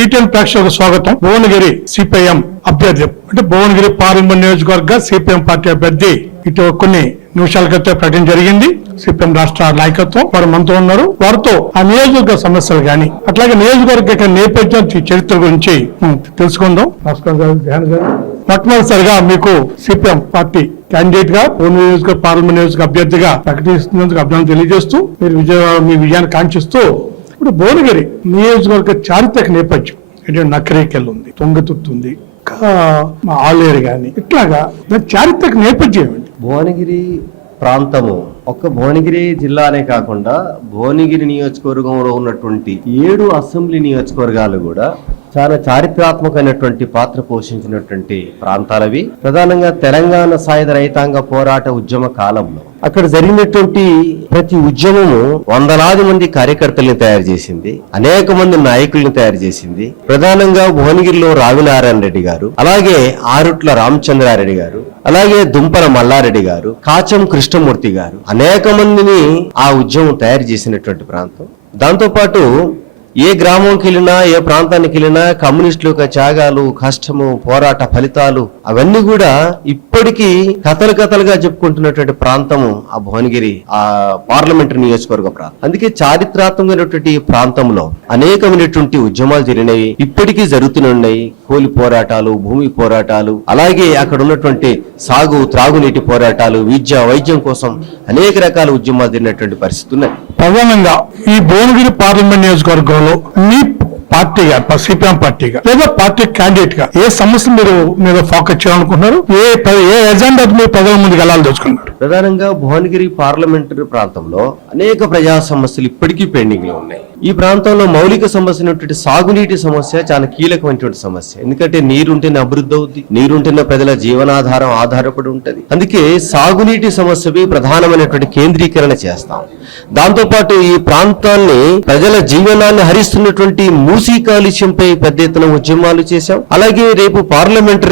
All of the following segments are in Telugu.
టీటీఎన్ ప్రేక్షకులకు స్వాగతం. భువనగిరి సిపిఎం అభ్యర్థి అంటే భువనగిరి పార్లమెంట్ నియోజకవర్గ సిపిఎం పార్టీ అభ్యర్థి ఇటు కొన్ని నిమిషాల క్రితం ప్రకటన జరిగింది. సిపిఎం రాష్ట్ర నాయకత్వం వారు మనతో ఉన్నారు. వారితో ఆ నియోజకవర్గ సమస్యలు గాని అట్లాగే నియోజకవర్గ నేపథ్యం చరిత్ర గురించి తెలుసుకుందాం. నమస్కారం గారు. మొట్టమొదటిసారిగా మీకు సిపిఎం పార్టీ క్యాండిడేట్ గా నియోజకవర్గ పార్లమెంట్ నియోజకవర్గ అభ్యర్థిగా ప్రకటిస్తున్నందుకు అభినందన తెలియజేస్తూ మీ విజయాన్ని కాంక్షిస్తూ ఇప్పుడు భువనగిరి నియోజకవర్గ చారిత్రక నేపథ్యం ఏంటంటే నకరేకెల్ ఉంది, తుంగతుర్తి ఉంది, ఆలేరు గాని ఇట్లాగా చారిత్రక నేపథ్యం ఏమిటి? భువనగిరి ప్రాంతము ఒక్క భువనగిరి జిల్లానే కాకుండా భువనగిరి నియోజకవర్గంలో ఉన్నటువంటి 7 అసెంబ్లీ నియోజకవర్గాలు కూడా చాలా చారిత్రాత్మకమైనటువంటి పాత్ర పోషించినటువంటి ప్రాంతాలవి. ప్రధానంగా తెలంగాణ సాయుధ రైతాంగ పోరాట ఉద్యమ కాలంలో అక్కడ జరిగినటువంటి ప్రతి ఉద్యమము వందలాది మంది కార్యకర్తల్ని తయారు చేసింది, అనేక మంది నాయకుల్ని తయారు చేసింది. ప్రధానంగా భువనగిరిలో రావినారాయణ రెడ్డి గారు, అలాగే ఆరుట్ల రామచంద్రారెడ్డి గారు, అలాగే దుంపల మల్లారెడ్డి గారు, కాచం కృష్ణమూర్తి గారు అనేక మందిని ఆ ఉద్యమం తయారు చేసినటువంటి ప్రాంతం. దాంతోపాటు ఏ గ్రామంకి వెళ్ళినా ఏ ప్రాంతానికి వెళ్ళినా కమ్యూనిస్టుల యొక్క త్యాగాలు, కష్టము, పోరాట ఫలితాలు అవన్నీ కూడా ఇప్పటికీ కథలుగా చెప్పుకుంటున్నటువంటి ప్రాంతము ఆ భువనగిరి ఆ పార్లమెంటరీ నియోజకవర్గ ప్రాంతం. అందుకే చారిత్రాత్మకమైనటువంటి ప్రాంతంలో అనేకమైనటువంటి ఉద్యమాలు జరిగినాయి, ఇప్పటికీ జరుగుతున్నాయి. కూలి పోరాటాలు, భూమి పోరాటాలు, అలాగే అక్కడ ఉన్నటువంటి సాగు త్రాగునీటి పోరాటాలు, విద్య వైద్యం కోసం అనేక రకాల ఉద్యమాలు జరిగినటువంటి పరిస్థితి ఉన్నాయి. ప్రధానంగా ఈ భువనగిరి పార్లమెంట్ నియోజకవర్గంలో మీ పార్టీగా సిపిఎం పార్టీగా లేదా పార్టీ క్యాండిడేట్ గా ఏ సమస్య మీరు ఫోకస్ చేయాలనుకుంటున్నారు? ఏ ఎజెండా మీరు ప్రజల ముందుకు వెళ్ళాలి తెలుసుకున్నారు? ప్రధానంగా భువనగిరి పార్లమెంటరీ ప్రాంతంలో అనేక ప్రజా సమస్యలు ఇప్పటికీ పెండింగ్ లో ఉన్నాయి. ఈ ప్రాంతంలో మౌలిక సమస్య అయినటువంటి సాగునీటి సమస్య చాలా కీలకమైనటువంటి సమస్య. ఎందుకంటే నీరుంటేనే అభివృద్ధి అవుద్ది, నీరుంటేనే ప్రజల జీవనాధారం ఆధారపడి ఉంటది. అందుకే సాగునీటి సమస్యపై ప్రధానమైనటువంటి కేంద్రీకరణ చేస్తాం. దాంతో పాటు ఈ ప్రాంతాన్ని ప్రజల జీవనాన్ని హరిస్తున్నటువంటి మూసీ కాలుష్యంపై పెద్ద ఎత్తున ఉద్యమాలు చేశాం. అలాగే రేపు పార్లమెంట్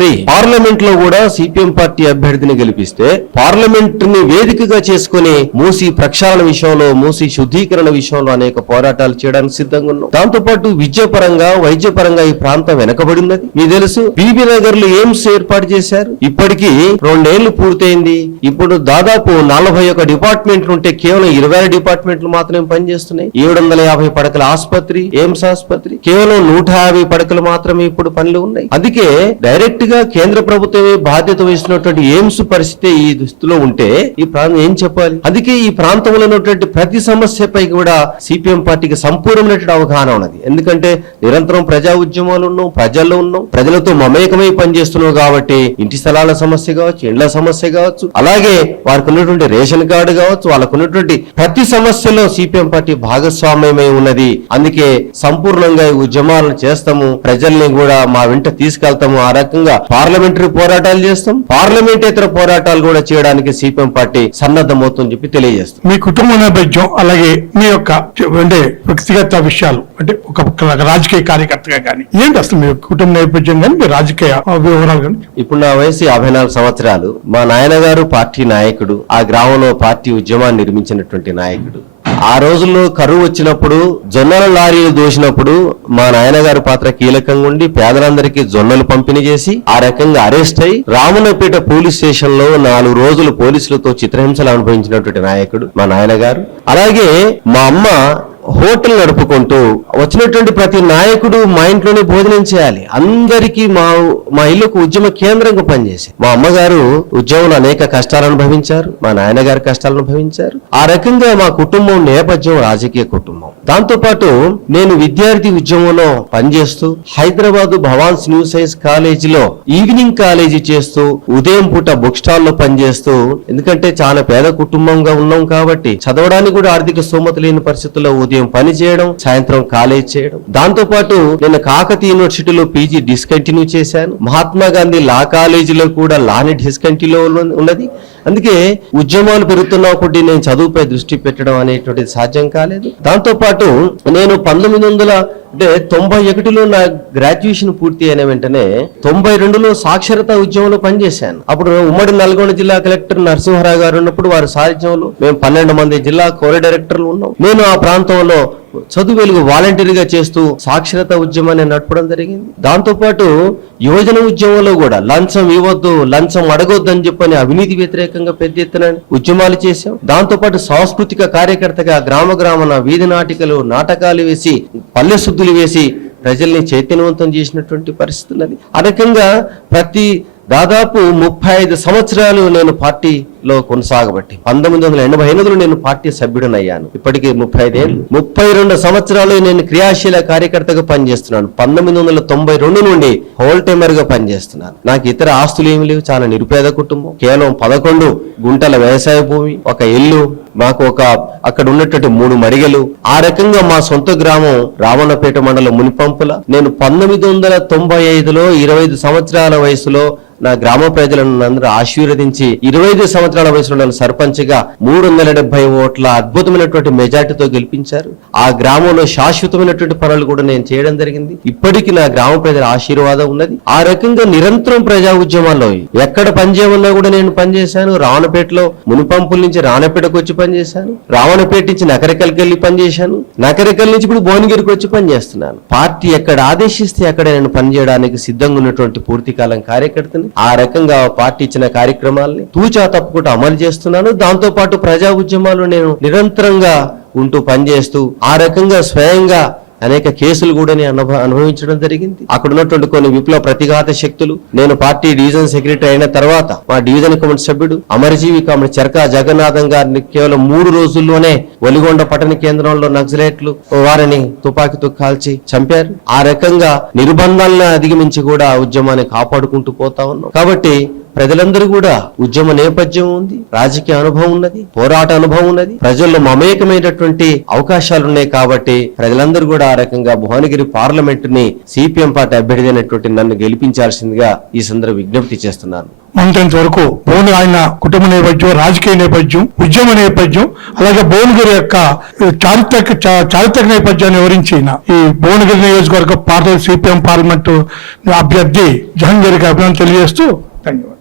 లో కూడా సిపిఎం పార్టీ అభ్యర్థిని గెలిపిస్తే పార్లమెంట్ ని వేదికగా చేసుకుని మూసీ ప్రక్షాళన విషయంలో, మూసీ శుద్ధీకరణ విషయంలో అనేక పోరాటాలు చేయడానికి సిద్ధంగా ఉన్నాం. దాంతో పాటు విద్యాపరంగా, వైద్యపరంగా ఈ ప్రాంతం వెనకబడి ఉన్నది. మీకు తెలుసు, బీబీ నగర్ లో ఎయిమ్స్ ఏర్పాటు చేశారు. ఇప్పటికీ 2 ఏళ్లు పూర్తయింది. ఇప్పుడు దాదాపు 41 డిపార్ట్మెంట్లు ఉంటే కేవలం 20 డిపార్ట్మెంట్లు మాత్రమే పనిచేస్తున్నాయి. 750 పడకల ఆసుపత్రి, ఎయిమ్స్ ఆసుపత్రి, కేవలం 150 పడకలు మాత్రమే ఇప్పుడు పనులు ఉన్నాయి. అందుకే డైరెక్ట్ గా కేంద్ర ప్రభుత్వమే బాధ్యత వహిస్తున్నటువంటి ఎయిమ్స్ పరిస్థితి ఈ దుస్థితిలో ఉంటే ఈ ప్రాంతం ఏం చెప్పాలి? అందుకే ఈ ప్రాంతంలో ఉన్నటువంటి ప్రతి సమస్యపై కూడా సిపిఎం పార్టీకి సంపూర్ణమైనటువంటి అవగాహన ఉన్నది. ఎందుకంటే నిరంతరం ప్రజా ఉద్యమాలు ఉన్నాం, ప్రజల్లో ఉన్నాం, ప్రజలతో మమేకమై పనిచేస్తున్నాం. కాబట్టి ఇంటి స్థలాల సమస్య కావచ్చు, ఇండ్ల సమస్య కావచ్చు, అలాగే వారికి ఉన్నటువంటి రేషన్ కార్డు కావచ్చు, వాళ్ళకు ఉన్నటువంటి ప్రతి సమస్యలో సిపిఎం పార్టీ భాగస్వామ్యమై ఉన్నది. అందుకే సంపూర్ణంగా ఈ ఉద్యమాలను చేస్తాము, ప్రజల్ని కూడా మా వెంట తీసుకెళ్తాము. ఆ రకంగా పార్లమెంటరీ పోరాటాలు చేస్తాం, పార్లమెంటేతర పోరాటాలు కూడా చేయడానికి సిపిఎం పార్టీ సన్నద్ధమవుతుందని చెప్పి తెలియజేస్తాం. మీ కుటుంబ నేపథ్యం అలాగే మీ యొక్క అంటే వ్యక్తిగత విషయాలు అంటే ఒక రాజకీయ కార్యకర్తగా కానీ ఏంటి అసలు మీ కుటుంబ నేపథ్యం కానీ మీ రాజకీయ వివరాలు కానీ? ఇప్పుడు నా వయసు 54 సంవత్సరాలు. మా నాయనగారు పార్టీ నాయకుడు, ఆ గ్రామంలో పార్టీ ఉద్యమాన్ని నిర్మించినటువంటి నాయకుడు. ఆ రోజుల్లో కరువు వచ్చినప్పుడు, జొన్నల లారీలు దోసినప్పుడు మా నాయనగారు పాత్ర కీలకంగా ఉండి పేదలందరికీ జొన్నలు పంపిణీ చేసి ఆ రకంగా అరెస్ట్ అయి రామన్నపేట పోలీస్ స్టేషన్ లో 4 రోజులు పోలీసులతో చిత్రహింసలు అనుభవించినటువంటి నాయకుడు మా నాయనగారు. అలాగే మా అమ్మ హోటల్ నడుపుకుంటూ వచ్చినటువంటి ప్రతి నాయకుడు మా ఇంట్లోనే భోజనం చేయాలి, అందరికీ మా ఇల్లుకు ఉద్యమ కేంద్రంగా పనిచేసి మా అమ్మగారు ఉద్యమంలో అనేక కష్టాలు అనుభవించారు, మా నాయనగారు కష్టాలు అనుభవించారు. ఆ రకంగా మా కుటుంబం నేపథ్యం రాజకీయ కుటుంబం. దాంతో పాటు నేను విద్యార్థి ఉద్యమంలో పనిచేస్తూ హైదరాబాద్ భవాన్స్ న్యూ సైన్స్ కాలేజీలో ఈవినింగ్ కాలేజీ చేస్తూ ఉదయం పూట బుక్ స్టాల్ లో పనిచేస్తూ, ఎందుకంటే చాలా పేద కుటుంబంగా ఉన్నాం కాబట్టి చదవడానికి కూడా ఆర్థిక స్తోమత లేని పరిస్థితుల్లో ఉదయం పని చేయడం, సాయంత్రం కాలేజ్ చేయడం. దాంతో పాటు నేను కాకతీయ యూనివర్సిటీలో పీజీ డిస్కంటిన్యూ చేశాను. మహాత్మా గాంధీ లా కాలేజీలో కూడా లాని డిస్కంటిన్యూ ఉన్నది. అందుకే ఉద్యమాలు పెరుగుతున్నా ఒకటి నేను చదువుపై దృష్టి పెట్టడం అనేటువంటిది సాధ్యం కాలేదు. దాంతో పాటు నేను 1991లో నా గ్రాడ్యుయేషన్ పూర్తి అయిన వెంటనే 92లో సాక్షరతా ఉద్యమంలో పనిచేశాను. అప్పుడు ఉమ్మడి నల్గొండ జిల్లా కలెక్టర్ నరసింహారావు గారు ఉన్నప్పుడు వారి సారథ్యంలో మేము 12 మంది జిల్లా కోర్ డైరెక్టర్లు ఉన్నాం. నేను ఆ ప్రాంతంలో చదువు వెలుగు వాలంటీర్గా చేస్తూ సాక్షరతా ఉద్యమాన్ని నడపడం జరిగింది. దాంతోపాటు యువజన ఉద్యమంలో కూడా లంచం ఇవ్వద్దు, లంచం అడగొద్దు అని చెప్పని అవినీతి వ్యతిరేకంగా పెద్ద ఎత్తున ఉద్యమాలు చేశాం. దాంతోపాటు సాంస్కృతిక కార్యకర్తగా గ్రామ గ్రామన వీధి నాటికలు, నాటకాలు వేసి, పల్లె శుద్ధులు వేసి ప్రజల్ని చైతన్యవంతం చేసినటువంటి పరిస్థితులు. అది ఆ రకంగా దాదాపు 35 సంవత్సరాలు నేను పార్టీలో కొనసాగబట్టి 1988లో నేను పార్టీ సభ్యుడనయ్యాను. ఇప్పటికీ 35 ఏళ్ళు. 32 సంవత్సరాలు నేను క్రియాశీల కార్యకర్తగా పనిచేస్తున్నాను. 1992 నుండి హోల్ టైమర్ గా పనిచేస్తున్నాను. నాకు ఇతర ఆస్తులు ఏమి లేవు. చాలా నిరుపేద కుటుంబం. కేవలం 11 గుంటల వ్యవసాయ భూమి, ఒక ఇల్లు, మాకు అక్కడ ఉన్నటువంటి 3 మడిగలు. ఆ రకంగా మా సొంత గ్రామం రావణపేట మండలం మునిపంపుల. నేను 1995లో 25 సంవత్సరాల వయసులో నా గ్రామ ప్రజలను అందరూ ఆశీర్వదించి 25 సంవత్సరాల వయసులో నన్ను సర్పంచ్గా 370 ఓట్ల అద్భుతమైనటువంటి మెజార్టీతో గెలిపించారు. ఆ గ్రామంలో శాశ్వతమైనటువంటి పనులు కూడా నేను చేయడం జరిగింది. ఇప్పటికీ నా గ్రామ ప్రజల ఆశీర్వాదం ఉన్నది. ఆ రకంగా నిరంతరం ప్రజా ఉద్యమాల్లో ఎక్కడ పనిచేయమన్నా కూడా నేను పనిచేశాను. రావణపేటలో మునిపంపుల నుంచి రావణపేటకు వచ్చి పనిచేశాను. రావణపేట నుంచి నకరికల్కి వెళ్ళి పనిచేశాను. నకరికల్ నుంచి ఇప్పుడు భువనగిరికి వచ్చి పనిచేస్తున్నాను. పార్టీ ఎక్కడ ఆదేశిస్తే అక్కడ నేను పనిచేయడానికి సిద్ధంగా ఉన్నటువంటి పూర్తికాలం కార్యకర్తని. ఆ రకంగా పార్టీ ఇచ్చిన కార్యక్రమాలని తూచా తప్పకుండా అమలు చేస్తున్నాను. దాంతో పాటు ప్రజా ఉద్యమాలు నేను నిరంతరంగా ఉంటూ పనిచేస్తూ ఆ రకంగా స్వయంగా అనేక కేసులు కూడా నేను అనుభవించడం జరిగింది. అక్కడ ఉన్నటువంటి కొన్ని విప్లవ ప్రతిఘాత శక్తులు. నేను పార్టీ డివిజన్ సెక్రటరీ అయిన తర్వాత మా డివిజన్ కమిటీ సభ్యుడు అమరజీవి కామెడీ చెరకా జగన్నాథం గారిని కేవలం 3 రోజుల్లోనే ఒలిగొండ పట్టణ కేంద్రంలో నక్సలైట్లు వారిని తుపాకీతో కాల్చి చంపారు. ఆ రకంగా నిర్బంధాలను అధిగమించి కూడా ఉద్యమాన్ని కాపాడుకుంటూ పోతా ఉన్నాం. కాబట్టి ప్రజలందరూ కూడా ఉద్యమ నేపథ్యం ఉంది, రాజకీయ అనుభవం ఉన్నది, పోరాట అనుభవం ఉన్నది, ప్రజల్లో మమేకమైనటువంటి అవకాశాలు ఉన్నాయి. కాబట్టి ప్రజలందరూ కూడా ఆ రకంగా భువనగిరి పార్లమెంట్ ని సిపిఎం పార్టీ అభ్యర్థి అయినటువంటి నన్ను గెలిపించాల్సిందిగా ఈ సందర్భంగా విజ్ఞప్తి చేస్తున్నాను. మంత్రి వరకు భువన ఆయన కుటుంబ నేపథ్యం, రాజకీయ నేపథ్యం, ఉద్యమ నేపథ్యం, అలాగే భువనగిరి యొక్క చారిత్రక నేపథ్యాన్ని వివరించిన ఈ భువనగిరి నియోజకవర్గ పార్టీ సిపిఎం పార్లమెంటు అభ్యర్థి జహంగీర్కి అభినందనలు తెలియజేస్తూ ధన్యవాదాలు.